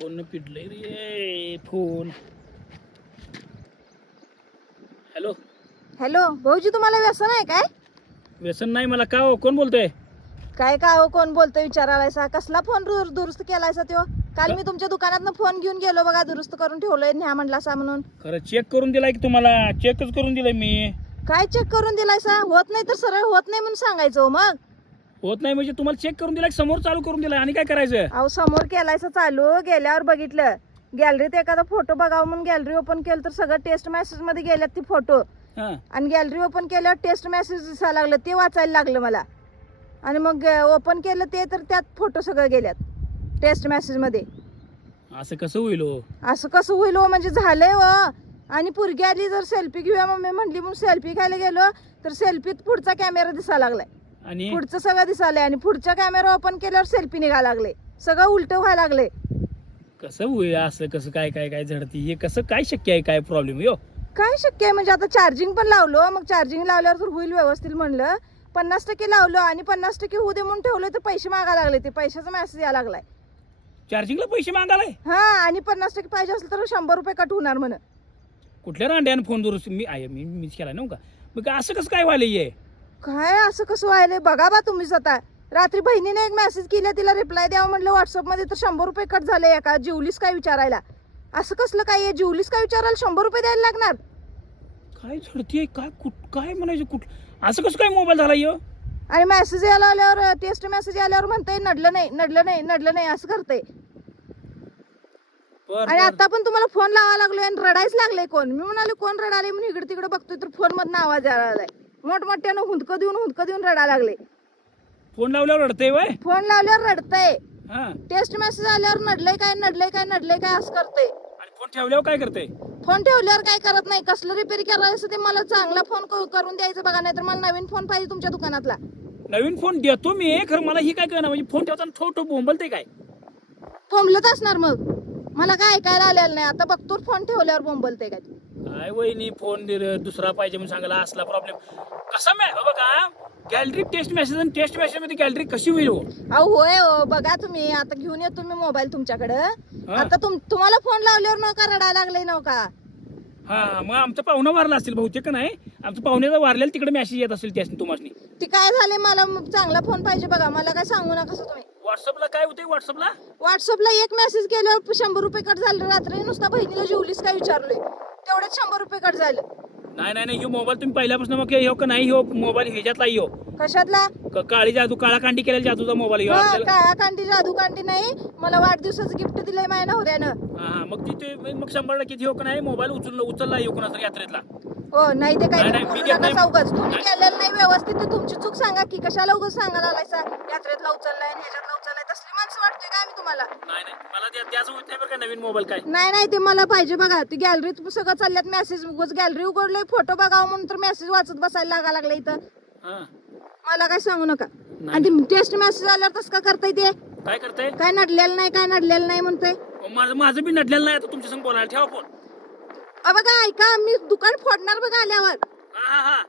कोण पिडलंय रे? फोन. हॅलो? हॅलो भाऊजी तुम्हाला व्यसन आहे काय? व्यसन नाही मला का हो? कोण बोलतोय? काय का हो कोण बोलतोय विचारायला कसला फोन दुर- दुरुस्त केलायसा त्यो? काल मी तुमच्या दुकानात फोन घेऊन गेलो बघा दुरुस्त करून ठेवलोय न्या म्हणलासा म्हणून. खरं चेक करून दिलाय की तुम्हाला? चेकच करून दिलाय मी. काय चेक करून दिलायसा? होत नाही तर सरळ होत नाही म्हणून सांगायचं हो मग. होत नाही म्हणजे तुम्हाला चेक करून दिलाय समोर चालू करून दिलाय आणि काय करायचं अहो समोर केलायसा चालू गेल्यावर बघितलं. गॅलरीत एखादा फोटो बघावं म्हणून गॅलरी ओपन केलं तर सगळं टेस्ट मेसेजमध्ये गेल्यात ती फोटो हा. आणि गॅलरी ओपन केल्यावर टेस्ट मेसेज दिसायला लागलं ते वाचायला लागलं मला. आणि मग ओपन केलं ते तर त्यात फोटो सगळं गेल्यात टेस्ट मेसेजमध्ये. असं कसं होईल हो? असं कसं होईल हो? म्हणजे झालंय व आणि पुरगी आली जर सेल्फी घेऊया मम्मी म्हणली म्हणून सेल्फी घ्यायला गेलो तर सेल्फीत पुढचा कॅमेरा दिसायला लागलाय. आणि पुढचं सगळं दिसायलंय आणि पुढचा कॅमेरा ओपन केल्यावर सेल्फी निघायला लागले. सगळं उलट व्हायला लागले. कसं होईल असं कसं काय काय काय झडती? हे कसं काय शक्य आहे काय प्रॉब्लेम यो काय शक्य आहे? म्हणजे आता चार्जिंग पण लावलो मग चार्जिंग लावल्यावर तर होईल व्यवस्थित म्हणलं. पन्नास टक्के लावलो आणि पन्नास टक्के होऊ दे म्हणून ठेवलं तर पैसे मागायला लागले. ते पैशाचा मेसेज यायला लागलाय. चार्जिंगला पैसे मागालाय हा आणि पन्नास टक्के पाहिजे असेल तर शंभर रुपये कट होणार म्हण. कुठल्या रांड्यानं फोन दुरुस्त मी आहे मी मीच केला नव्हता का? मग असं कसं काय व्हायला काय असं कसं व्हायलंय? बघा बा तुम्ही स्वतः. रात्री बहिणीने एक मेसेज केला तिला रिप्लाय द्यावं म्हणलं व्हॉट्सअपमध्ये तर शंभर रुपये कट झाले एका जिवलीस काय विचारायला? असं कसलं काय आहे? जिवलीस काय विचारायला शंभर रुपये द्यायला लागणार? काय झडतीये काय कुठ काय म्हणायचं कुठ? असं कसं काय मोबाईल झाला यो? आणि मेसेज यायला आल्यावर टेस्ट मेसेज आल्यावर म्हणतंय नडलं नाही नडलं नाही नडलं नाही असं करतंय. आणि आता पण तुम्हाला फोन लावा लागलोय आणि रडायच लागले कोण? मी म्हणाले कोण रडाले म्हणून इकडे तिकडे बघतोय तर फोन मधनं आवाज यायला लागलाय. मोठमोठ्यानं हुंदकं देऊन हुंदकं देऊन रडायला लागले. फोन लावल्यावर रडतंय वय? फोन लावल्यावर रडतंय. हा. टेस्ट मेसेज आल्यावर नडलंय काय नडलंय काय नडलंय काय असं करतंय. आणि फोन ठेवल्यावर काय करते फोन ठेवल्यावर काय करत नाही. कसलं रिपेअर करायचं ते मला चांगला फोन क- करून द्यायचं बघा नाही तर मला नवीन फोन पाहिजे तुमच्या दुकानातला. नवीन फोन देतो मी खरं मला ही काय कळणार म्हणजे फोन ठेवताना ठो ठो बोंबलते काय? थांबलत असणार मग. मला काय ऐकायला आलेलं नाही. आता बघतो फोन ठेवल्यावर बोंबलते काय ते. काय वहिनी फोन दिलं दुसरा पाहिजे म्हणून सांगायला असला प्रॉब्लेम कसा मॅ हो बघा गॅलरी टेस्ट मेसेज आणि टेस्ट मेसेजमध्ये गॅलरी कशी होईल हो? अहो होय हो बघा तुम्ही आता घेऊन येतो मी मोबाईल तुमच्याकडं. आता तुम तुम्हाला फोन लावल्यावर नका रडायला लागले नव्हता हा मग आमचा पाहुणा वारला असेल बहुतेक का नाही? आमचं पाहुण्याचा वारलेला तिकडे मेसेज येत असेल त्यास तुम्हाला ती काय झाले मला चांगला फोन पाहिजे बघा मला काय सांगू नका असं तुम्ही. व्हॉट्सअपला काय होते व्हॉट्सअपला व्हॉट्सअपला एक मेसेज केल्यावर शंभर रुपये कट झाले रात्री नुसता बहिणीला जेवलीस काय विचारलोय? तेवढेच शंभर रुपये कट झालं. नाही नाही नाही ह्यो मोबाईल तुम्ही पहिल्यापासून मग हो का नाही ह्यो मोबाईल ह्याच्यातला ह्यो कशातला? क- काळी जादू काळा कांडी केलेला जादूचा मोबाईल हा आपल्याला. काळा कांडी जादू कांडी नाही. मला वाढदिवसाचं गिफ्ट दिलंय माझ्या नवऱ्यानं. हा मग तिथे मग शंभर टक्के ह्यो का नाही? मोबाईल उचलला उचलला ह्यो कोणाचा यात्रेतला. हो नाही ते नाही, काही नाही, मी बोलू देत नका नाही. चौघच तुम्ही केलेलं नाही व्यवस्थित तर तुमची चूक सांगा की कशाला उगाच सांगायला आलायसा यात्रेतला उचललाय आणि ह्याच्यातला उचललाय. तसली माणसं वाटतोय का आम्ही तुम्हाला? नाही नाही. मला त्या- त्याचं होत नाही बरं का नवीन मोबाईल काय. नाही नाही ते मला पाहिजे बघा. ते गॅलरीत सगळं चालल्यात. मेसेज उगाच गॅलरी उघडलोय. फोटो बघावं म्हणून तर मेसेज वाचत बसायला लागा लागला इथं. हा. मला काय सांगू नका. आणि ते टेस्ट मेसेज आल्यावर तसं का करताय ते? काय करताय? काय नडलेलं नाही काय नडलेलं नाही म्हणतोय. माझं माझं बी नडलेलं नाही आता तुमच्या संग बोलायला. ठेवा फोन अ बघा ऐका मी दुकान फोडणार बघा आल्यावर. हा हा हा.